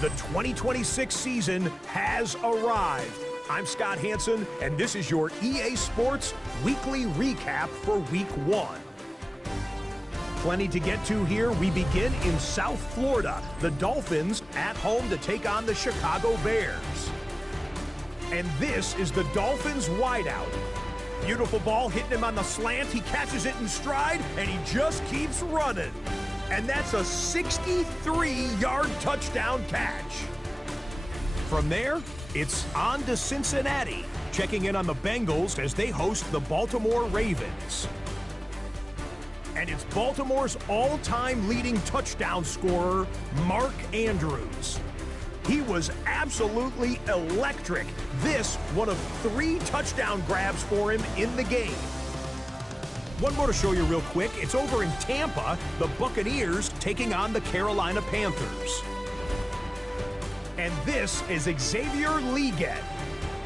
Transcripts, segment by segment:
The 2026 season has arrived. I'm Scott Hansen, and this is your EA Sports Weekly Recap for Week 1. Plenty to get to here. We begin in South Florida. The Dolphins at home to take on the Chicago Bears. And this is the Dolphins wideout. Beautiful ball hitting him on the slant. He catches it in stride, and he just keeps running. And that's a 63-yard touchdown catch. From there, it's on to Cincinnati, checking in on the Bengals as they host the Baltimore Ravens. And it's Baltimore's all-time leading touchdown scorer, Mark Andrews. He was absolutely electric. This, one of 3 touchdown grabs for him in the game. One more to show you real quick. It's over in Tampa, the Buccaneers taking on the Carolina Panthers. And this is Xavier Legette.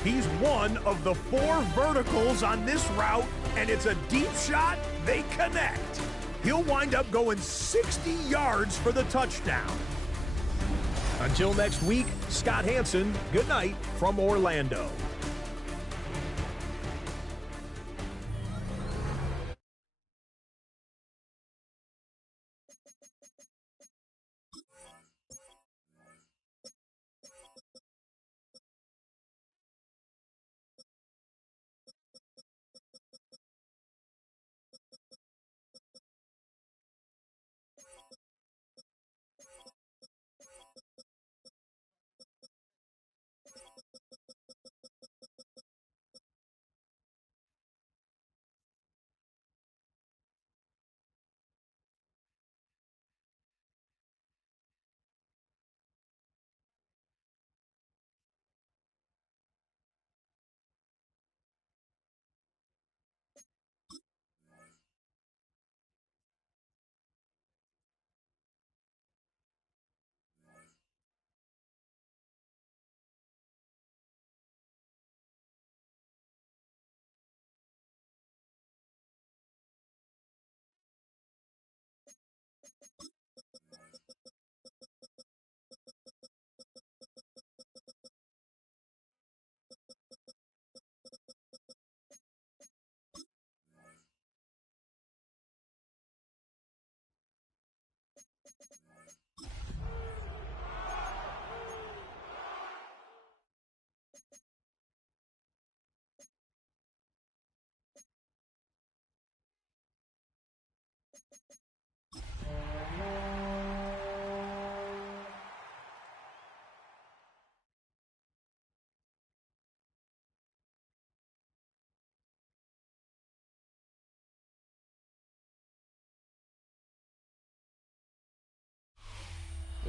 He's one of the 4 verticals on this route, and it's a deep shot. They connect. He'll wind up going 60 yards for the touchdown. Until next week, Scott Hansen, good night from Orlando.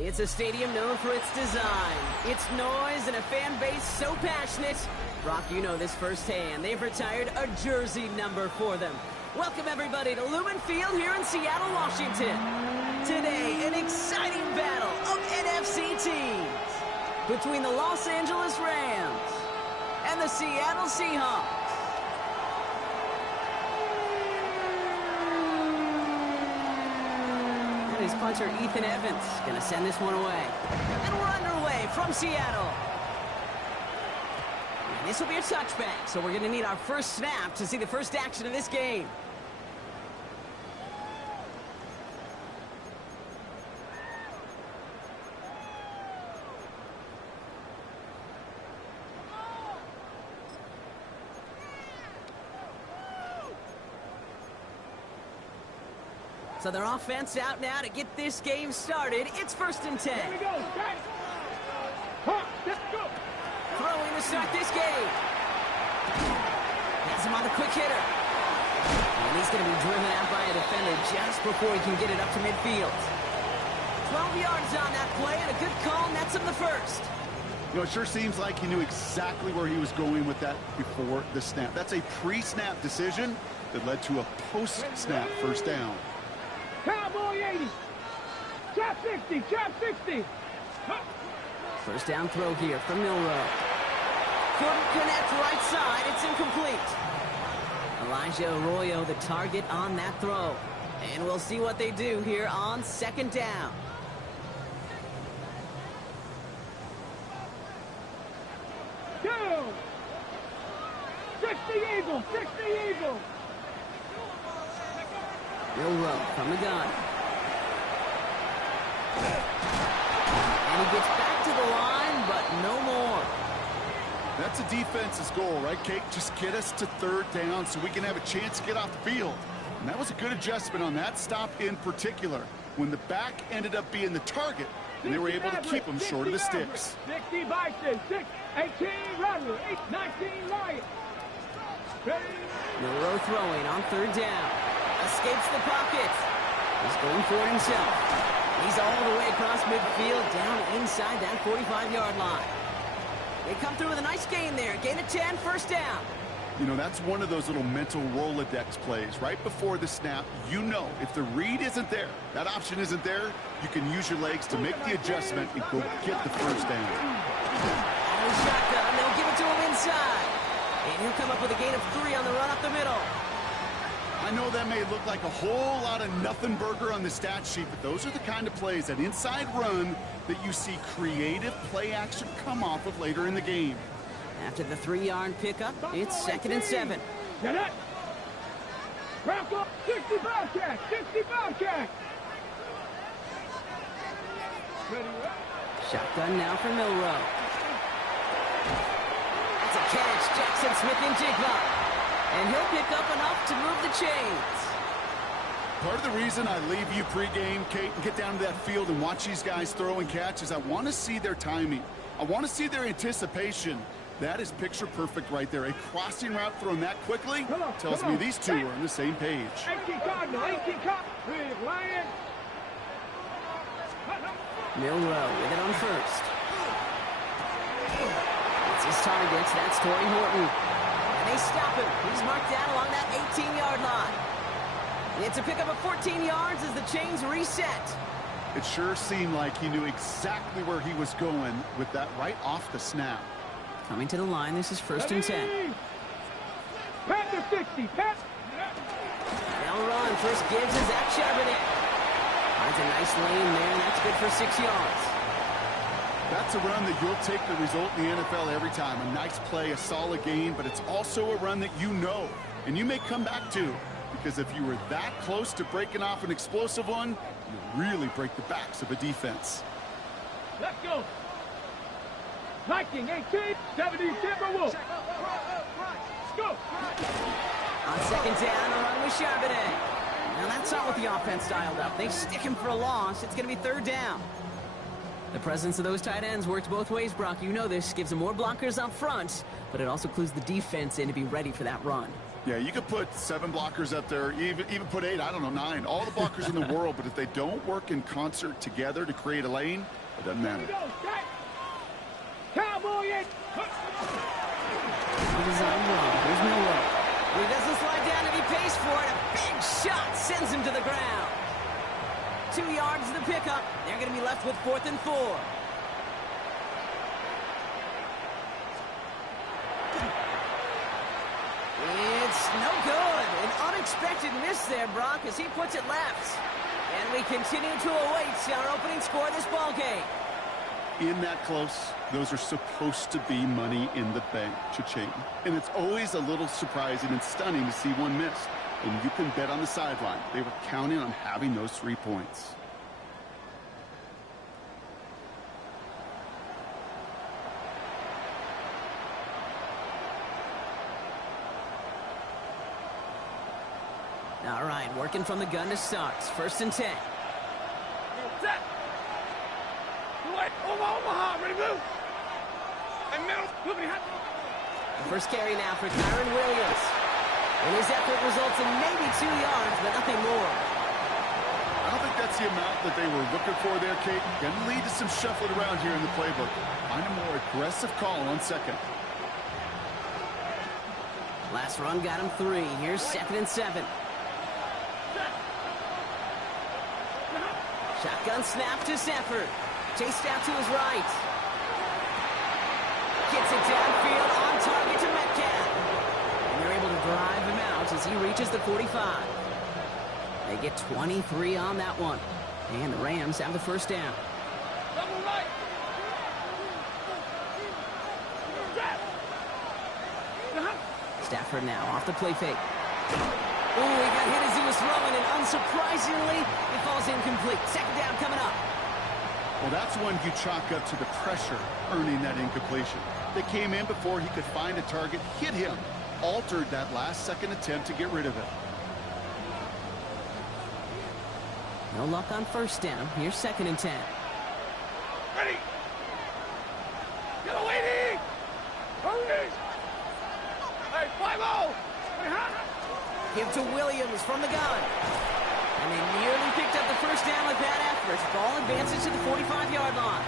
It's a stadium known for its design, its noise, and a fan base so passionate. Brock, you know this firsthand. They've retired a jersey number for them. Welcome, everybody, to Lumen Field here in Seattle, Washington. Today, an exciting battle of NFC teams between the Los Angeles Rams and the Seattle Seahawks. His punter, Ethan Evans, going to send this one away. And we're underway from Seattle. And this will be a touchback, so we're going to need our first snap to see the first action of this game. So their offense out now to get this game started. It's 1st and 10. Here we go. Let's go. Throwing to start this game. Has him on the quick hitter. And he's going to be driven out by a defender just before he can get it up to midfield. 12 yards on that play, and a good call nets him the first. You know, it sure seems like he knew exactly where he was going with that before the snap. That's a pre-snap decision that led to a post-snap first down. Cowboy 80. Chop 60. Chop 60. First down throw here from Milrow. Couldn't connect right side. It's incomplete. Elijah Arroyo, the target on that throw. And we'll see what they do here on 2nd down. Eagles, 60 Eagles. Bill Rowe from the gun. And he gets back to the line, but no more. That's a defense's goal, right, Kate? Just get us to third down so we can have a chance to get off the field. And that was a good adjustment on that stop in particular, when the back ended up being the target, and they were able to keep them short of the sticks. 60 Bison, 18 Runner, 19 Lion. Monroe throwing on third down. Escapes the pocket. He's going for it himself. He's all the way across midfield, down inside that 45-yard line. They come through with a nice gain there. Gain of 10, first down. You know, that's one of those little mental Rolodex plays. Right before the snap, you know if the read isn't there, that option isn't there, you can use your legs to make the adjustment and go get the first down. Oh, shotgun. They'll give it to him inside. And he'll come up with a gain of 3 on the run up the middle. I know that may look like a whole lot of nothing burger on the stat sheet, but those are the kind of plays, that inside run, that you see creative play action come off of later in the game. After the 3-yard pickup, it's 2nd and 7. Get it. Bronco, 60 Bobcat, 60 Bobcat. Shotgun now for Milroe. That's a catch. Jackson Smith and Jigba. And he'll pick up enough to move the chains. Part of the reason I leave you pregame, Kate, and get down to that field and watch these guys throw and catch is I want to see their timing. I want to see their anticipation. That is picture perfect right there. A crossing route thrown that quickly tells me these two are on the same page. 18 Cardinal, 18 Cardinal. Lion. Milroe with it on first. It's his target. That's Torrey Horton. And they stop him. He's marked down along that 18-yard line. It's a pickup of 14 yards as the chains reset. It sure seemed like he knew exactly where he was going with that right off the snap. Coming to the line, this is 1st and 10. Pat to 60, Pat. They'll run. First gives is Zach Charbonnet. Finds a nice lane there, and that's good for 6 yards. That's a run that you'll take the result in the NFL every time. A nice play, a solid game, but it's also a run that you know, and you may come back to. Because if you were that close to breaking off an explosive one, you really break the backs of a defense. Let's go. Viking 18, 70 Timberwolves. Let's go. On 2nd down, a run with Charbonnet. Now that's not what the offense dialed up. They stick him for a loss. It's going to be 3rd down. The presence of those tight ends works both ways, Brock. You know this. Gives them more blockers up front, but it also clues the defense in to be ready for that run. Yeah, you could put 7 blockers up there, even put 8, I don't know, 9. All the blockers in the world, but if they don't work in concert together to create a lane, it doesn't matter. Cowboy 8. Design wrong. Here's Milroe. He doesn't slide down and he pays for it. A big shot sends him to the ground. 2 yards to the pickup. They're going to be left with 4th and 4. It's no good. An unexpected miss there, Brock, as he puts it left. And we continue to await our opening score of this ball game. In that close, those are supposed to be money in the bank, cha-ching. And it's always a little surprising and stunning to see one miss. And you can bet on the sideline, they were counting on having those 3 points. All right, working from the gun to start. 1st and 10. Set. Omaha, ready to move. And middle. The first carry now for Kyron Williams. And his effort results in maybe 2 yards, but nothing more. I don't think that's the amount that they were looking for there, Kate. Going to lead to some shuffling around here in the playbook. Find a more aggressive call on 2nd. Last run got him 3. Here's 2nd and 7. Shotgun snap to Sanford. Chased out to his right. Gets it downfield on target to Metcalf. And they're able to drive him out as he reaches the 45. They get 23 on that one. And the Rams have the 1st down. Double right. Stafford now, off the play fake. Oh, he got hit as he was throwing, and unsurprisingly, it falls incomplete. Second down coming up. Well, that's one you chalk up to the pressure earning that incompletion. They came in before he could find a target, hit him, altered that last-second attempt to get rid of it. No luck on first down. Here's 2nd and 10. Ready. Get a waiting. Hurry. Hey, 5-0. Give to Williams from the gun. And they nearly picked up the first down with that effort. Ball advances to the 45-yard line.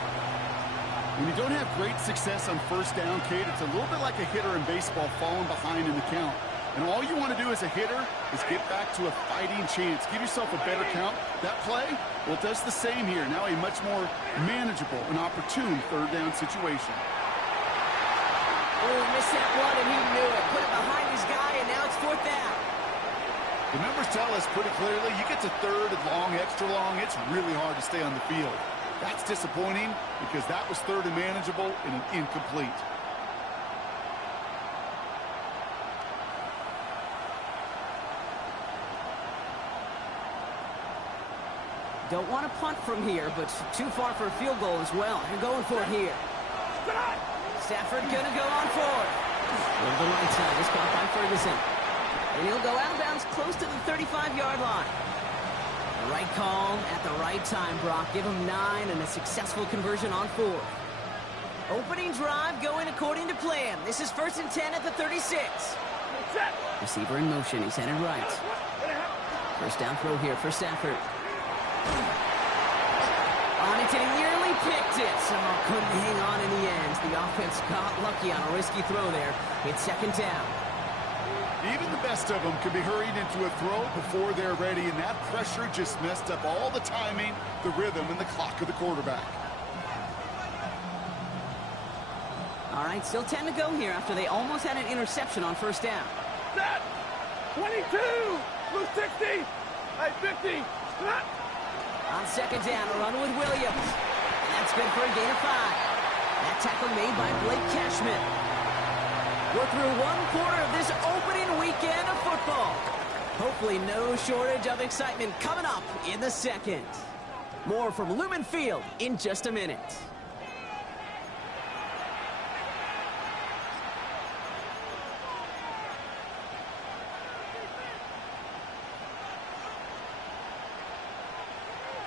When you don't have great success on first down, Kate, it's a little bit like a hitter in baseball falling behind in the count. And all you want to do as a hitter is get back to a fighting chance. Give yourself a better count. That play, well, it does the same here. Now a much more manageable and opportune third down situation. Oh, missed that one, and he knew it. Put it behind his guy, and now it's 4th down. The numbers tell us pretty clearly, you get to third and long, extra long, it's really hard to stay on the field. That's disappointing because that was third and manageable and an incomplete. Don't want to punt from here, but too far for a field goal as well. You're going for it here. Stafford going to go on forward. Over the right side, is caught by Ferguson. And he'll go out of bounds close to the 35-yard line. The right call at the right time, Brock. Give him 9 and a successful conversion on 4th. Opening drive going according to plan. This is 1st and 10 at the 36. Receiver in motion. He's headed right. First down throw here for Stafford. On it, and he nearly picked it. So couldn't hang on in the end. The offense got lucky on a risky throw there. It's 2nd down. Even the best of them can be hurried into a throw before they're ready, and that pressure just messed up all the timing, the rhythm, and the clock of the quarterback. All right, still 10 to go here after they almost had an interception on first down. Set. 22. Blue 60. Hey, 50. Set. On second down, a run with Williams. And that's good for a gain of 5. That tackle made by Blake Cashman. We're through 1/4 of this opening weekend of football. Hopefully no shortage of excitement coming up in the second. More from Lumen Field in just a minute.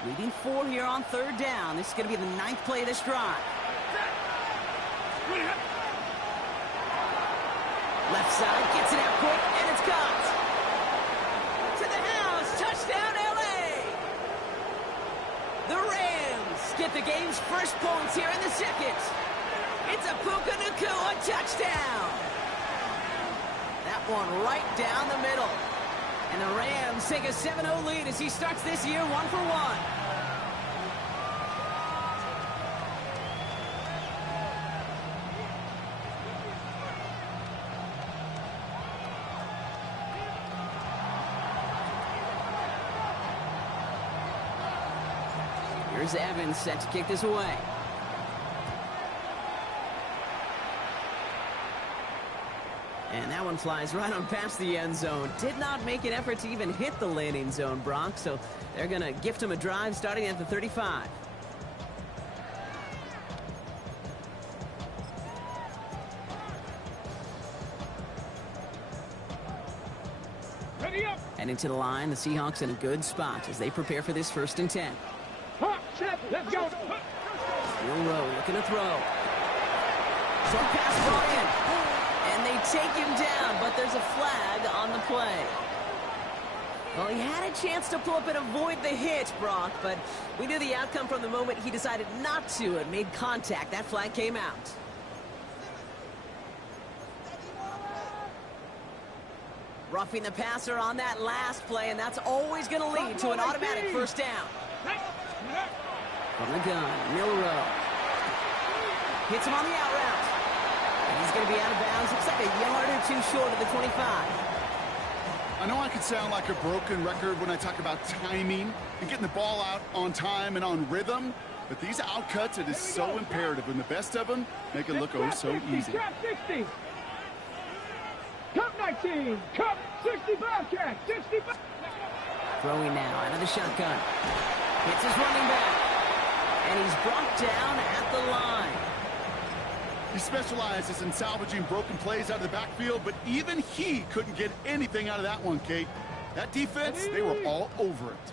Leading 4 here on third down. This is going to be the 9th play of this drive. Left side, gets it out quick, and it's caught. To the house, touchdown LA! The Rams get the game's first points here in the second. It's a Puka Nacua touchdown. That one right down the middle. And the Rams take a 7-0 lead as he starts this year 1-for-1. Here's Evans set to kick this away. And that one flies right on past the end zone. Did not make an effort to even hit the landing zone, Brock. So they're going to gift him a drive starting at the 35. Ready up. Heading to the line, the Seahawks in a good spot as they prepare for this 1st and 10. Let's go. Rowe looking to throw. Short pass brought in. And they take him down, but there's a flag on the play. Well, he had a chance to pull up and avoid the hit, Brock, but we knew the outcome from the moment he decided not to and made contact. That flag came out. Roughing the passer on that last play, and that's always going to lead to an automatic first down. From the gun, Milroe. Hits him on the out route. And he's going to be out of bounds. Looks like a yard or 2 short of the 25. I know I could sound like a broken record when I talk about timing and getting the ball out on time and on rhythm, but these outcuts, it is so imperative, and the best of them make it look oh so easy. Trap 60. Come 19, cut, 65 catch, 65. Throwing now out of the shotgun. Hits his running back. And he's brought down at the line. He specializes in salvaging broken plays out of the backfield, but even he couldn't get anything out of that one, Kate. That defense, they were all over it.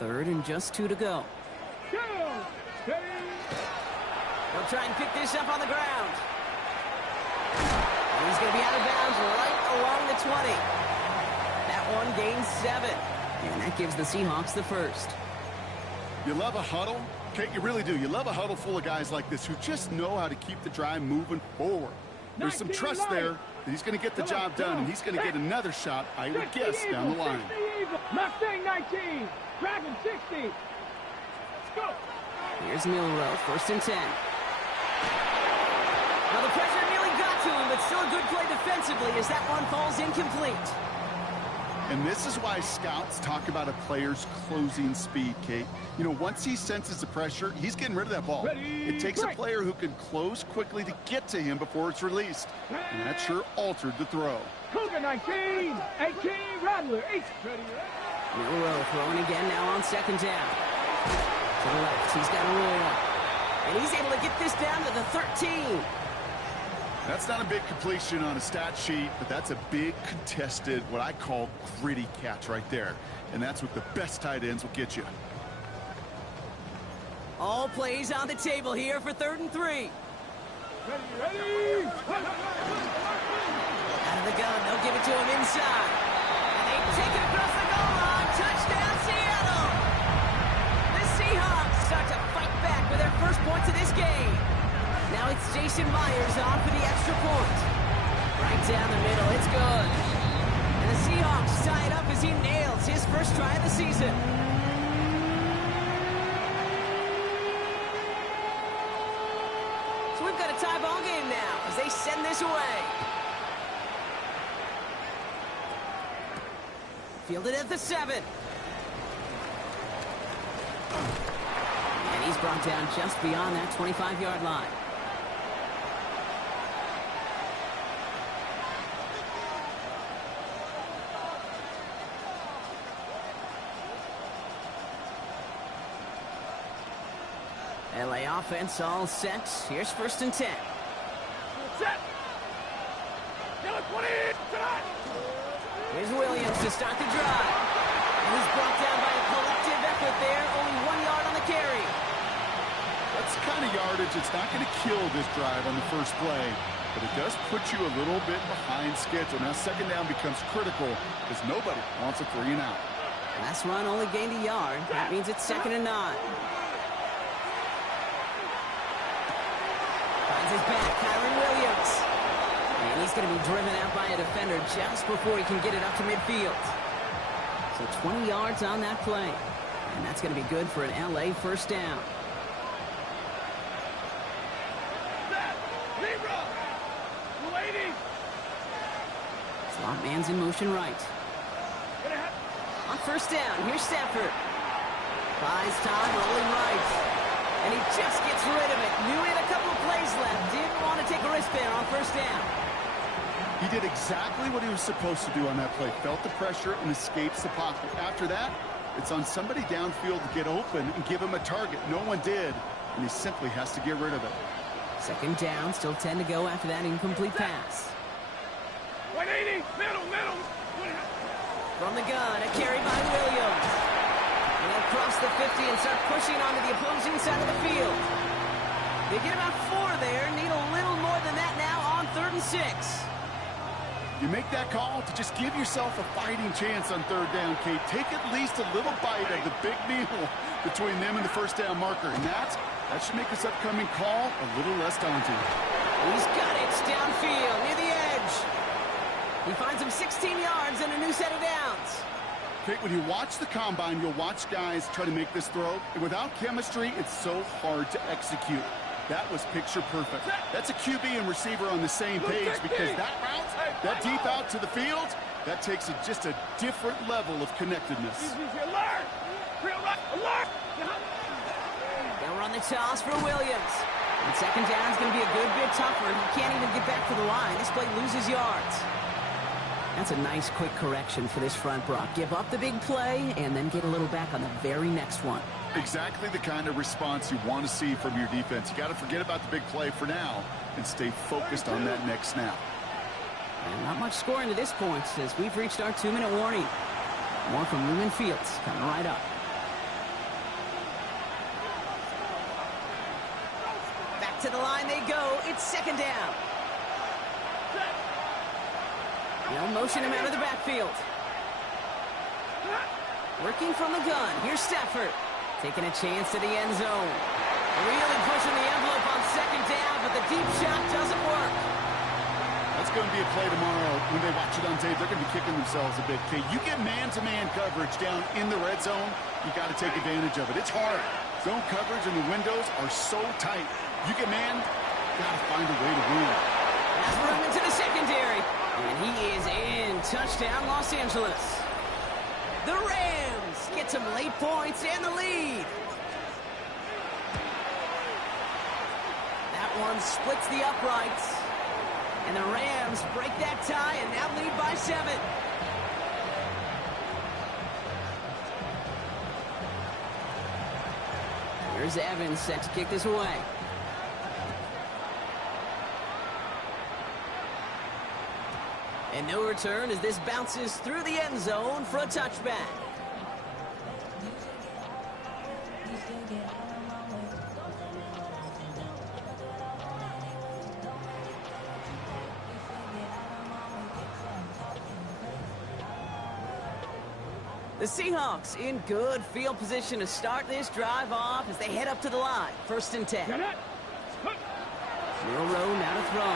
3rd and just 2 to go. Go, steady. They'll try and pick this up on the ground. And he's going to be out of bounds right along the 20. That one gains 7. And that gives the Seahawks the first. You love a huddle? Kate, you really do. You love a huddle full of guys like this who just know how to keep the drive moving forward. There's some trust there that he's going to get the job done, and he's going to get another shot, I would guess, down the line. Mustang 19, Dragon 60. Let's go. Here's Milrow, 1st and 10. Well, the pressure nearly got to him, but still a good play defensively as that one falls incomplete. And this is why scouts talk about a player's closing speed, Kate. You know, once he senses the pressure, he's getting rid of that ball. It takes a player who can close quickly to get to him before it's released. And that sure altered the throw. Cougar 19, 18, Rattler, 8. Milrow throwing again now on 2nd down. To the left, he's got a roll. And he's able to get this down to the 13. That's not a big completion on a stat sheet, but that's a big contested, what I call gritty catch right there. And that's what the best tight ends will get you. All plays on the table here for 3rd and 3. Ready. Out of the gun, they'll give it to him inside. And they take it across the goal line. Touchdown, Seattle! The Seahawks start to fight back with their first points of this game. Now it's Jason Myers on for the extra point. Right down the middle, it's good. And the Seahawks tie it up as he nails his first try of the season. So we've got a tie ball game now as they send this away. Fielded at the 7. And he's brought down just beyond that 25-yard line. LA offense all set. Here's 1st and 10. Set. Yellow 20. Tonight. Here's Williams to start the drive. And he's brought down by a collective effort there. Only 1 yard on the carry. That's the kind of yardage. It's not going to kill this drive on the first play, but it does put you a little bit behind schedule. Now 2nd down becomes critical because nobody wants a 3 and out. Last run only gained a yard. That means it's 2nd and 9. His back, Kyron Williams. And he's going to be driven out by a defender just before he can get it up to midfield. So 20 yards on that play. And that's going to be good for an LA 1st down. Slot man's in motion right. On 1st down, here's Stafford. Buys time, rolling right. And he just gets rid of it. Knew he had a couple of plays left. Didn't want to take a risk there on 1st down. He did exactly what he was supposed to do on that play. Felt the pressure and escapes the pocket. After that, it's on somebody downfield to get open and give him a target. No one did, and he simply has to get rid of it. 2nd down, still 10 to go after that incomplete pass. 180, middle. From the gun, a carry by Williams. And they'll cross the 50 and start pushing onto the opposing side of the field. They get about 4 there, need a little more than that now on 3rd and 6. You make that call to just give yourself a fighting chance on 3rd down, Kate. Take at least a little bite of the big meal between them and the 1st down marker. And that should make this upcoming call a little less daunting. He's got it downfield near the edge. He finds him 16 yards and a new set of downs. Kate, when you watch the combine, you'll watch guys try to make this throw. And without chemistry, it's so hard to execute. That was picture perfect. That's a QB and receiver on the same page because that route, that deep out to the field, that takes just a different level of connectedness. They'll run the toss for Williams. And 2nd down is going to be a good bit tougher. He can't even get back to the line. This play loses yards. That's a nice quick correction for this front, Brock. Give up the big play and then get a little back on the very next one. Exactly the kind of response you want to see from your defense. You got to forget about the big play for now and stay focused on that next snap. And not much scoring to this point as we've reached our 2-minute warning. More from Lumen Fields coming right up. Back to the line they go. It's second down. They'll motion him out of the backfield. Working from the gun. Here's Stafford. Taking a chance to the end zone. Really pushing the envelope on second down, but the deep shot doesn't work. That's going to be a play tomorrow. When they watch it on tape, they're going to be kicking themselves a bit. Okay, you get man-to-man coverage down in the red zone, you got to take advantage of it. It's hard. Zone coverage and the windows are so tight. You get man, got to find a way to win. That's room into the secondary. And he is in. Touchdown, Los Angeles. The Rams get some late points and the lead. That one splits the uprights. And the Rams break that tie and now lead by 7. Here's Evans set to kick this away. And no return as this bounces through the end zone for a touchback. The Seahawks in good field position to start this drive off as they head up to the line. 1st and 10. Milrow now to throw.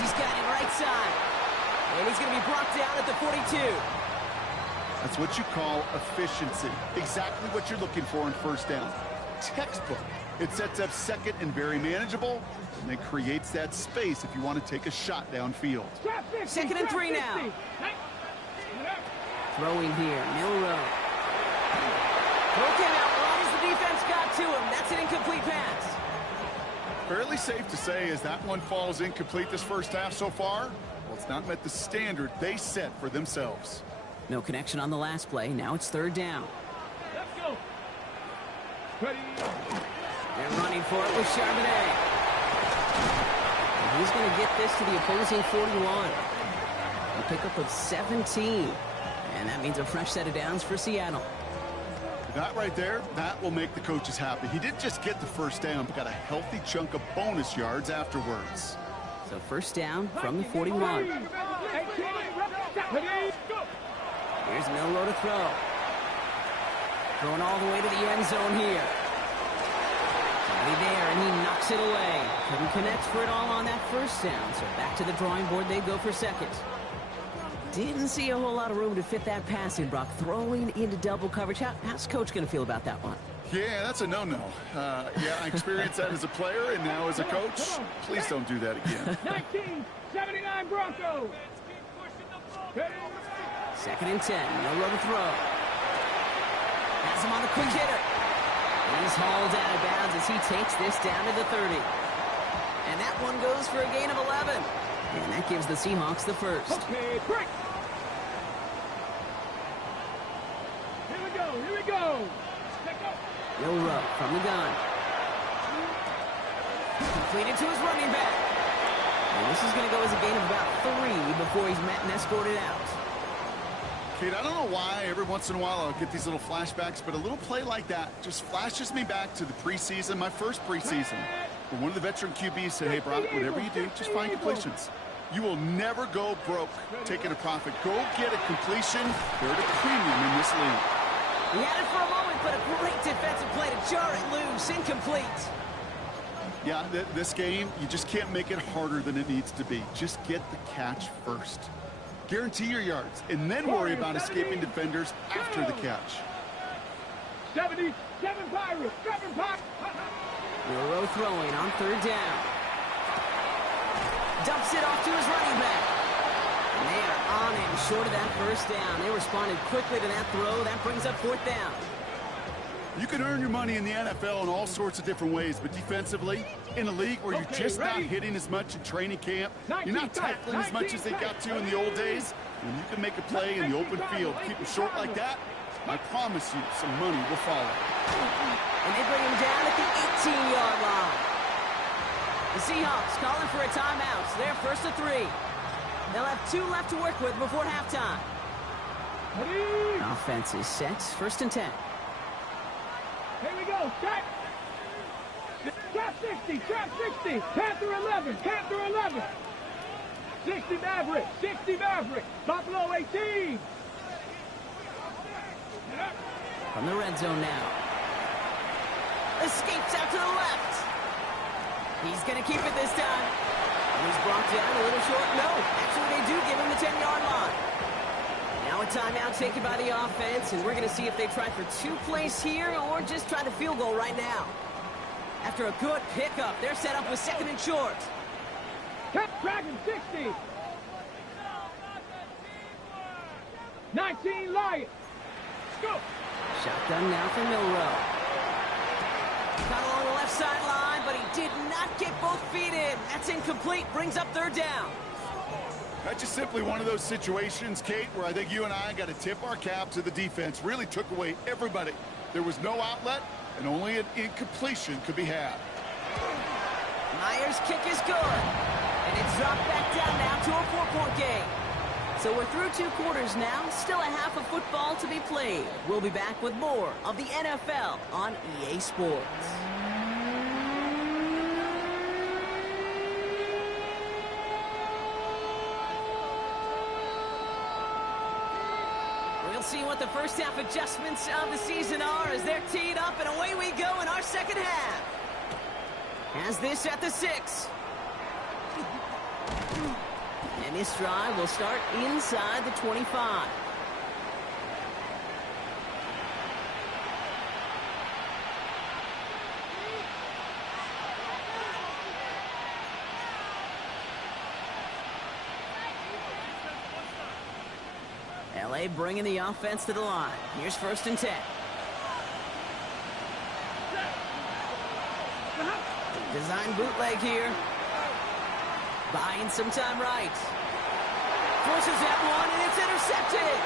He's got it right side. And he's going to be brought down at the 42. That's what you call efficiency. Exactly what you're looking for in first down. Textbook. It sets up second and very manageable, and it creates that space if you want to take a shot downfield. 2nd and 3 now. Throwing here, Milrow. Throw came out right as the defense got to him. That's an incomplete pass. Fairly safe to say as that one falls incomplete this first half so far. Well, it's not met the standard they set for themselves. No connection on the last play. Now it's 3rd down. Let's go. Ready. They're running for it with Charbonnet. And he's going to get this to the opposing 41. A pickup of 17. And that means a fresh set of downs for Seattle. That right there, that will make the coaches happy. He didn't just get the first down, but got a healthy chunk of bonus yards afterwards. So 1st down from the 41. Here's Milrow to throw. Throwing all the way to the end zone here. Somebody there, and he knocks it away. Couldn't connect for it all on that 1st down. So back to the drawing board they go for 2nd. Didn't see a whole lot of room to fit that pass in, Brock. Throwing into double coverage. How's Coach going to feel about that one? Yeah, that's a no-no. Yeah, I experienced that as a player and now as a coach. Please don't do that again. 1979 Broncos. 2nd and 10. Milrow to throw. Has him on the quick hitter. He's hauled out of bounds as he takes this down to the 30. And that one goes for a gain of 11. And that gives the Seahawks the 1st. Okay, break. Here we go, here we go. Milrow from the gun. Completed to his running back. And this is going to go as a gain of about 3 before he's met and escorted out. Kate, I don't know why every once in a while I'll get these little flashbacks, but a little play like that just flashes me back to the preseason, my first preseason. When one of the veteran QBs said, hey, Brock, whatever you do, just find completions. You will never go broke taking a profit. Go get a completion. They're at a premium in this league. He had it for a moment, but a great defensive play to jar it loose. Incomplete. Yeah, this game, you just can't make it harder than it needs to be. Just get the catch first. Guarantee your yards, and then worry about escaping defenders after the catch. 77 Pirates, 7 Pirates. Milrow throwing on 3rd down. Dumps it off to his running back. And they are on him short of that 1st down. They responded quickly to that throw. That brings up 4th down. You can earn your money in the NFL in all sorts of different ways, but defensively, in a league where you're just not hitting as much in training camp, you're not tackling as much as they got to in the old days, when you can make a play in the open field, keep them short like that, I promise you some money will follow. And they bring him down at the 18-yard line. The Seahawks calling for a timeout. So they're first to 3. They'll have 2 left to work with before halftime. Offense is set. First and 10. Here we go. Trap. Trap 60. Trap 60. Panther 11. Panther 11. 60 Maverick. 60 Maverick. Buffalo 18. From the red zone now. Escapes out to the left. He's going to keep it this time. And he's brought down a little short. No, actually they do give him the 10-yard line. Now a timeout taken by the offense, and we're going to see if they try for 2 plays here or just try the field goal right now. After a good pickup, they're set up with 2nd and short. Dragon 60. 19 Lions. Go. Shotgun now for Milrow. Caught along the left sideline, but he did not get both feet in. That's incomplete. Brings up 3rd down. That's just simply one of those situations, Kate, where I think you and I got to tip our cap to the defense. Really took away everybody. There was no outlet, and only an incompletion could be had. Myers' kick is good. And it's dropped back down now to a 4-point game. So we're through 2 quarters now. Still a half of football to be played. We'll be back with more of the NFL on EA Sports. We'll see what the first half adjustments of the season are as they're teed up, and away we go in our second half. Has this at the 6. And this drive will start inside the 25. LA bringing the offense to the line. Here's 1st and 10. Design bootleg here. Buying some time right. Forces that one, and it's intercepted.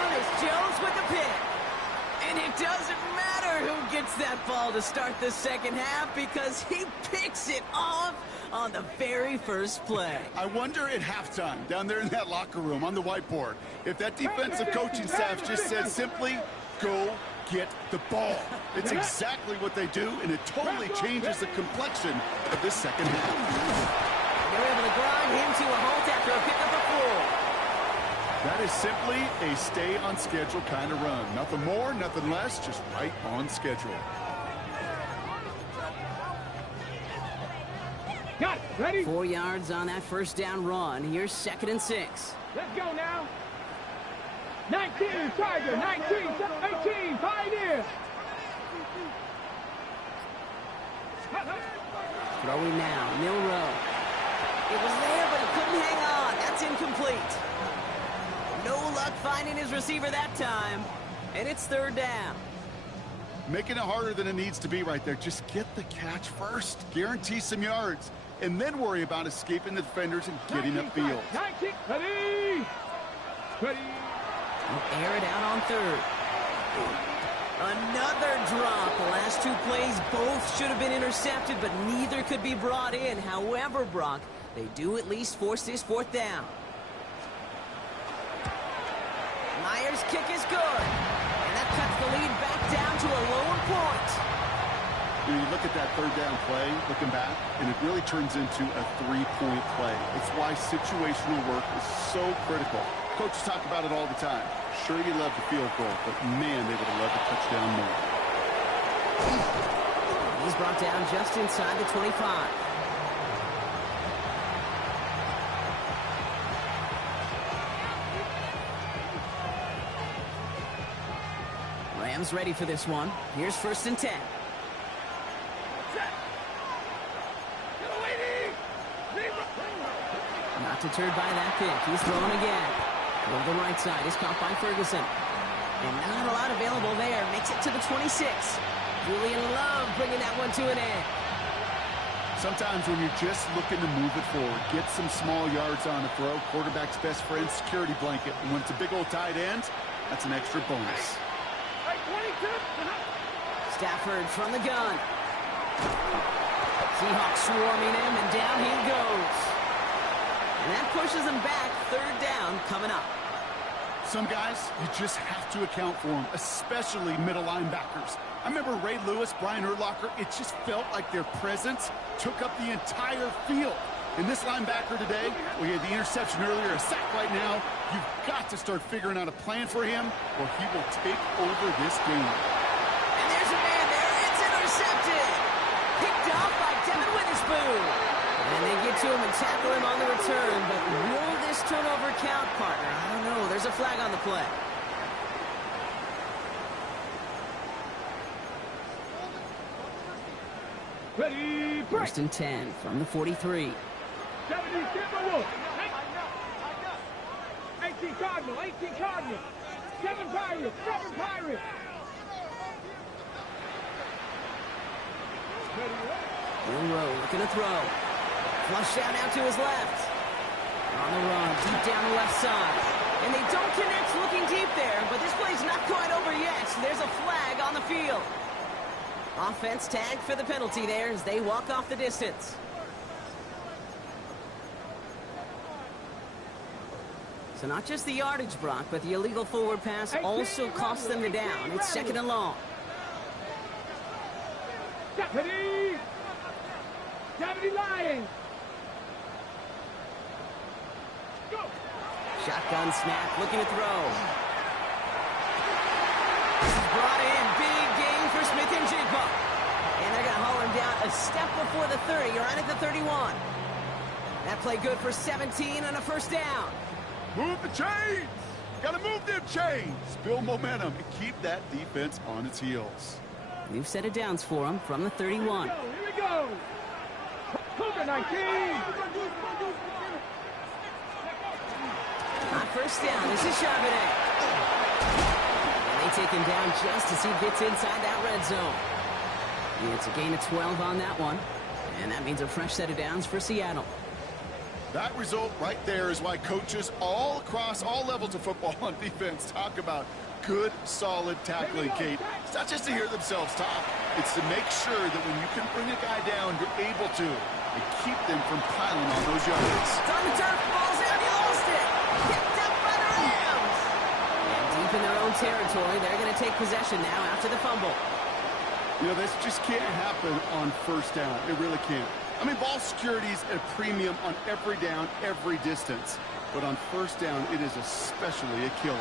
Ernest Jones with the pick. And it doesn't matter who gets that ball to start the second half because he picks it off on the very first play. I wonder at halftime, down there in that locker room on the whiteboard, if that defensive coaching staff just said simply, go get the ball. It's exactly what they do, and it totally changes the complexion of this second half. They're able to grind him to a halt after a pickup of 4. That is simply a stay-on-schedule kind of run. Nothing more, nothing less, just right on schedule. Got it. Ready? 4 yards on that first down run. Here's 2nd and 6. Let's go now. 19 Tiger. 19. 18 Pioneer. Throwing now. Milrow. It was there, but he couldn't hang on. That's incomplete. No luck finding his receiver that time. And it's 3rd down. Making it harder than it needs to be right there. Just get the catch first. Guarantee some yards. And then worry about escaping the defenders and getting upfield. 19. Ready. Ready. We'll air it out on 3rd. Another drop. The last 2 plays both should have been intercepted, but neither could be brought in. However, Brock, they do at least force this 4th down. Myers' kick is good. And that cuts the lead back down to a lower point. When you look at that 3rd down play, looking back, and it really turns into a 3-point play. It's why situational work is so critical. Coaches talk about it all the time. Sure, you love the field goal, but man, they would have loved the touchdown more. He's brought down just inside the 25. Rams ready for this one. Here's 1st and 10. Not deterred by that pick. He's throwing again. Over the right side. He's caught by Ferguson. And not a lot available there. Makes it to the 26. Julian Love bringing that one to an end. Sometimes when you're just looking to move it forward, get some small yards on a throw, quarterback's best friend, security blanket. And when it's a big old tight end, that's an extra bonus. Stafford from the gun. Seahawks swarming him, and down he goes. And that pushes him back. Third down coming up. Some guys, you just have to account for them, especially middle linebackers. I remember Ray Lewis, Brian Urlacher, it just felt like their presence took up the entire field. And this linebacker today, we had the interception earlier, a sack right now. You've got to start figuring out a plan for him, or he will take over this game. And there's a man there. It's intercepted. Picked off by Devin Witherspoon. And they get to him and tackle him on the return. But will this turnover count, partner? I don't know. There's a flag on the play. Ready, break. First and 10 from the 43. 70 Timberwolves. 18 Cardinal, 18 Cardinal. 7 Pirates, 7 Pirates. Monroe looking to throw. Flush down out to his left. On the run, deep down the left side. And they don't connect looking deep there, but this play's not quite over yet. So there's a flag on the field. Offense tagged for the penalty there as they walk off the distance. So not just the yardage, Brock, but the illegal forward pass also cost them the down. It's second and long. Deputy! Deputy Lions! Go! Shotgun snap, looking to throw. Brought in, big gain for Smith and Jigba. And they're going to haul him down a step before the 30, right at the 31. That play good for 17 and a first down. Move the chains! Gotta move them chains! Build momentum and keep that defense on its heels. New set of downs for him from the 31. Here we go! Cougar 19! On first down, this is Charbonnet. And they take him down just as he gets inside that red zone. And it's a gain of 12 on that one. And that means a fresh set of downs for Seattle. That result right there is why coaches all across all levels of football on defense talk about good, solid tackling, Kate. It's not just to hear themselves talk. It's to make sure that when you can bring a guy down, you're able to and keep them from piling on those yards. It's on the turf, ball's out, he lost it. Picked up by the Rams. And deep in their own territory, they're going to take possession now after the fumble. You know, this just can't happen on first down. It really can't. I mean, ball security's at a premium on every down, every distance. But on first down, it is especially a killer.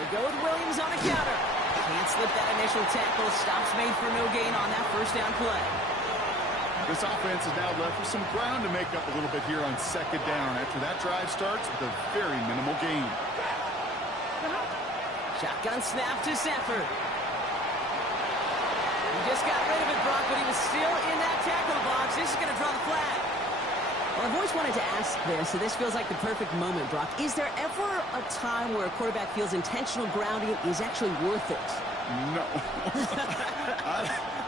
They go with Williams on the counter. Can't slip that initial tackle. Stops made for no gain on that first down play. This offense is now left with some ground to make up a little bit here on second down after that drive starts with a very minimal gain. Shotgun snap to Stafford. He just got rid of it, Brock, but he was still in that tackle box. This is going to draw the flag. Well, I've always wanted to ask this, and this feels like the perfect moment, Brock. Is there ever a time where a quarterback feels intentional grounding is actually worth it? No.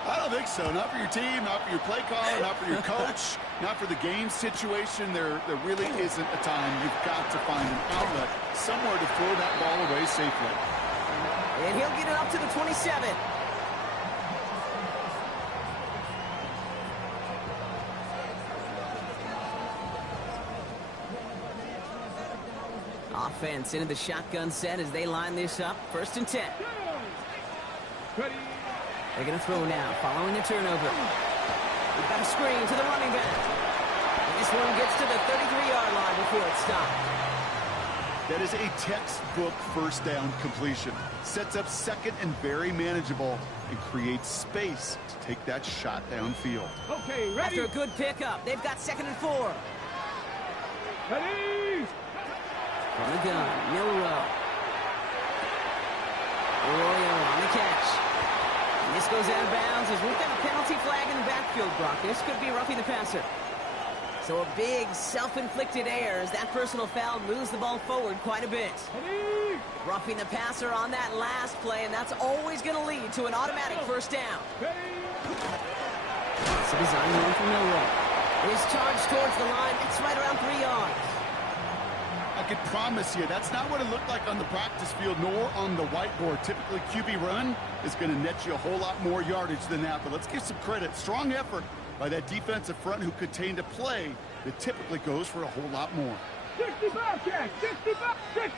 I don't think so. Not for your team, not for your play caller, not for your coach, not for the game situation. There really isn't a time. You've got to find an outlet, somewhere to throw that ball away safely. And he'll get it up to the 27. Offense into the shotgun set as they line this up. First and 10. They're going to throw now, following a turnover. We've got a screen to the running back. And this one gets to the 33-yard line before it's stopped. That is a textbook first down completion. Sets up second and very manageable and creates space to take that shot downfield. Okay, ready? After a good pickup, they've got 2nd and 4. Ready? From the gun, Milrow. Arroyo on the catch. This goes out of bounds as we've got a penalty flag in the backfield, Brock. This could be roughing the passer. So a big self-inflicted error as that personal foul moves the ball forward quite a bit. Roughing the passer on that last play, and that's always going to lead to an automatic first down. It's a design run from Milroy. His charge towards the line, it's right around 3 yards. I can promise you, that's not what it looked like on the practice field, nor on the whiteboard. Typically, QB run is going to net you a whole lot more yardage than that. But let's give some credit. Strong effort by that defensive front who contained a play that typically goes for a whole lot more. 65 catch, 65, 6.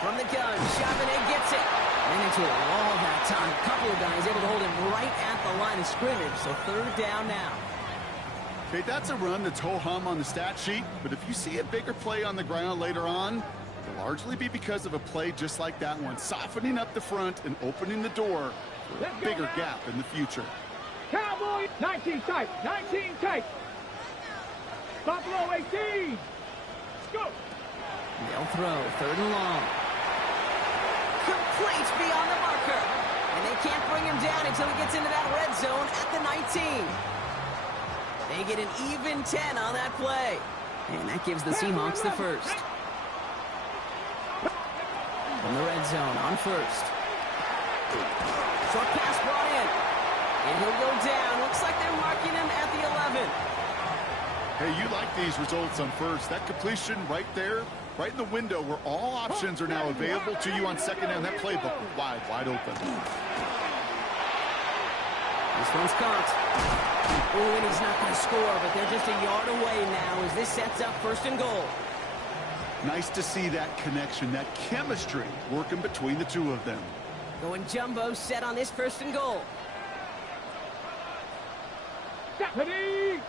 From the gun, Charbonnet gets it. Ran into a wall that time. A couple of guys able to hold him right at the line of scrimmage. So third down now. Okay, that's a run that's ho-hum on the stat sheet, but if you see a bigger play on the ground later on, it'll largely be because of a play just like that one, softening up the front and opening the door for a bigger gap in the future. Cowboy, 19 tight, 19 tight. Buffalo 18. Go. They'll throw, third and long. Complete beyond the marker. And they can't bring him down until he gets into that red zone at the 19. They get an even 10 on that play. And that gives the Seahawks the first. From the red zone on first. Short pass brought in. And he'll go down. Looks like they're marking him at the 11. Hey, you like these results on first. That completion right there, right in the window where all options are now available to you on second down. That playbook wide open. This one's caught. Oh, and he's not going to score, but they're just a yard away now as this sets up first and goal. Nice to see that connection, that chemistry working between the two of them. Going jumbo set on this first and goal. Stephanie!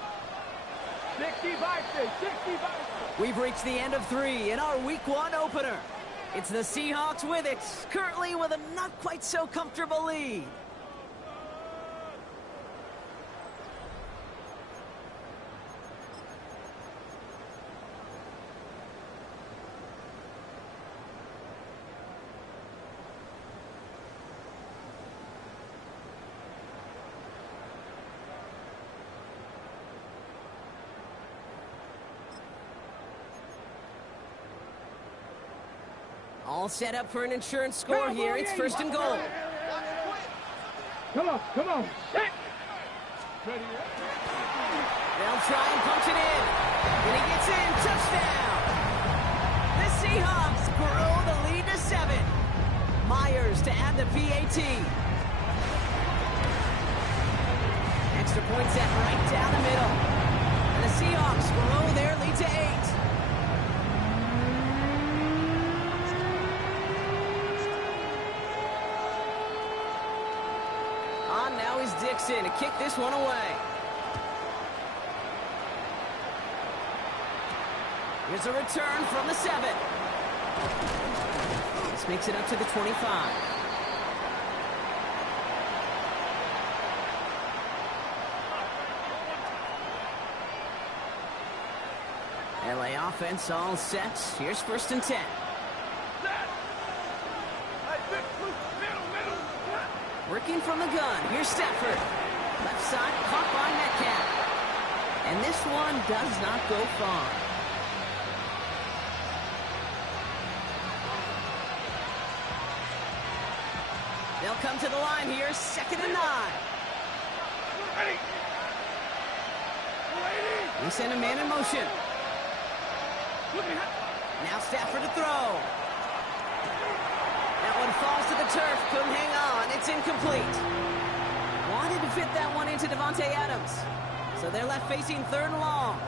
65, 65. We've reached the end of 3 in our Week 1 opener. It's the Seahawks with it, currently with a not quite so comfortable lead. All set up for an insurance score here. It's first and goal. Come on, come on. Set. They'll try and punch it in. And he gets in. Touchdown. The Seahawks grow the lead to 7. Myers to add the PAT. Extra point set right down the middle. And the Seahawks grow their lead to 8. Now is Dixon to kick this one away. Here's a return from the 7. This makes it up to the 25. LA offense all set. Here's first and 10. Working from the gun. Here's Stafford. Left side, caught by Metcalf. And this one does not go far. They'll come to the line here, second and 9. They send a man in motion. Now Stafford to throw. That one falls to the turf, couldn't hang on. It's incomplete. Wanted to fit that one into Devontae Adams. So they're left facing third and long.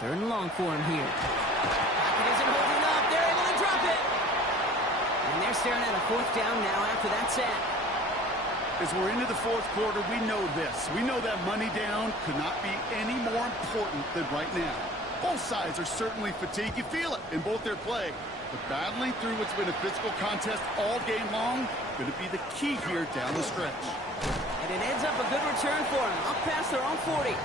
Third and long for him here. It isn't holding up. They're able to drop it. And they're staring at a fourth down now after that sack. As we're into the fourth quarter, we know this. We know that money down could not be any more important than right now. Both sides are certainly fatigued. You feel it in both their play. But battling through what's been a physical contest all game long, going to be the key here down the stretch. And it ends up a good return for him. Up past their own 40.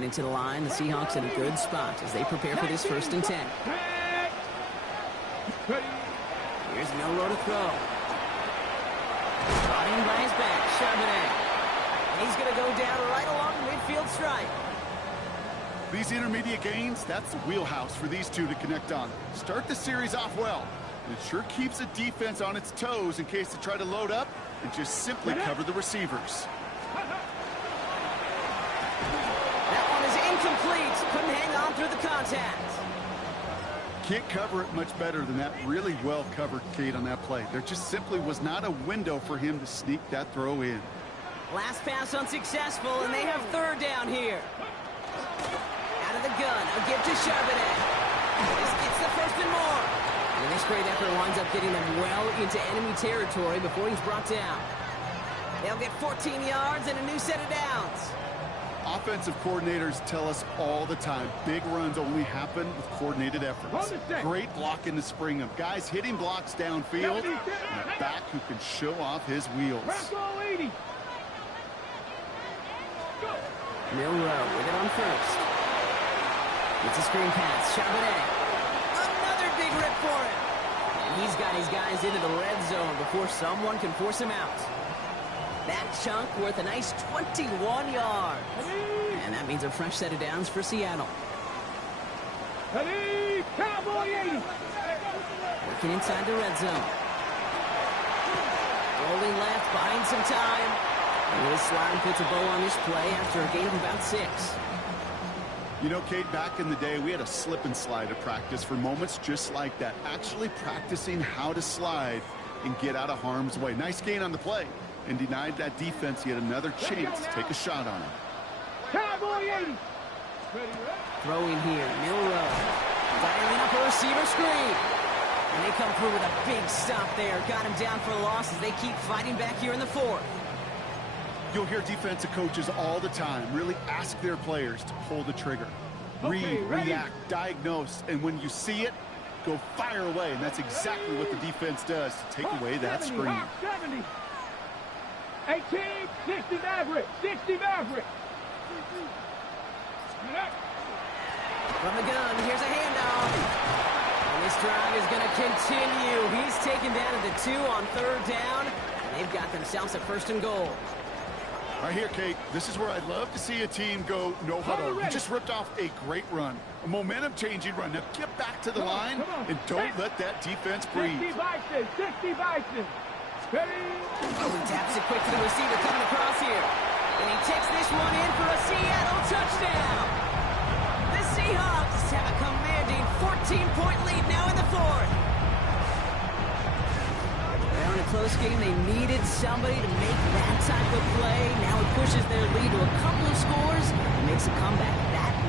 Heading to the line, the Seahawks in a good spot as they prepare for this 1st and 10. Here's Milrow to throw. Brought in by his back, Charbonnet. And he's going to go down right along the midfield stripe. These intermediate gains, that's the wheelhouse for these two to connect on. Start the series off well. It sure keeps the defense on its toes in case they try to load up and just simply cover the receivers. That one is incomplete. Couldn't hang on through the contact. Can't cover it much better than that. Really well covered, Kate, on that play. There just simply was not a window for him to sneak that throw in. Last pass unsuccessful, and they have 3rd down here. Out of the gun, a give to Charbonnet. This gets the 1st and more. And this great effort winds up getting them well into enemy territory before he's brought down. They'll get 14 yards and a new set of downs. Offensive coordinators tell us all the time, big runs only happen with coordinated efforts. Great block in the spring of guys hitting blocks downfield, and a back who can show off his wheels. Milrow with it on 1st. It's a screen pass. Charbonnet. Another big rip for him. And he's got his guys into the red zone before someone can force him out. That chunk worth a nice 21 yards. And that means a fresh set of downs for Seattle. Cowboy 80. Working inside the red zone. Rolling left, buying some time. And Will Slime puts a bow on this play after a gain of about 6. You know, Kate, back in the day, we had a slip and slide at practice for moments just like that. Actually practicing how to slide and get out of harm's way. Nice gain on the play. And denied that defense yet another chance to take a shot on him. Cowboy 80. Throwing here, Milrow. Dialing up a receiver screen. And they come through with a big stop there. Got him down for a loss as they keep fighting back here in the 4th. You'll hear defensive coaches all the time really ask their players to pull the trigger. Read, react, diagnose, and when you see it, go fire away. And that's exactly what the defense does to take away that screen. 70. 18, 60 Maverick, 60 Maverick. From the gun, here's a handoff. And this drive is going to continue. He's taken down at the 2 on 3rd down. And they've got themselves a 1st and goal. Right here, Kate, this is where I'd love to see a team go no huddle. You just ripped off a great run, a momentum-changing run. Now get back to the line and don't let that defense breathe. 60 Bison, 60 Bison. Ready? Oh, he taps it quick to the receiver coming across here. And he takes this one in for a Seattle touchdown. The Seahawks have a commanding 14-point lead now in the 4th. Well, in a close game, they needed somebody to make that type of play. Now it pushes their lead to a couple of scores and makes a comeback.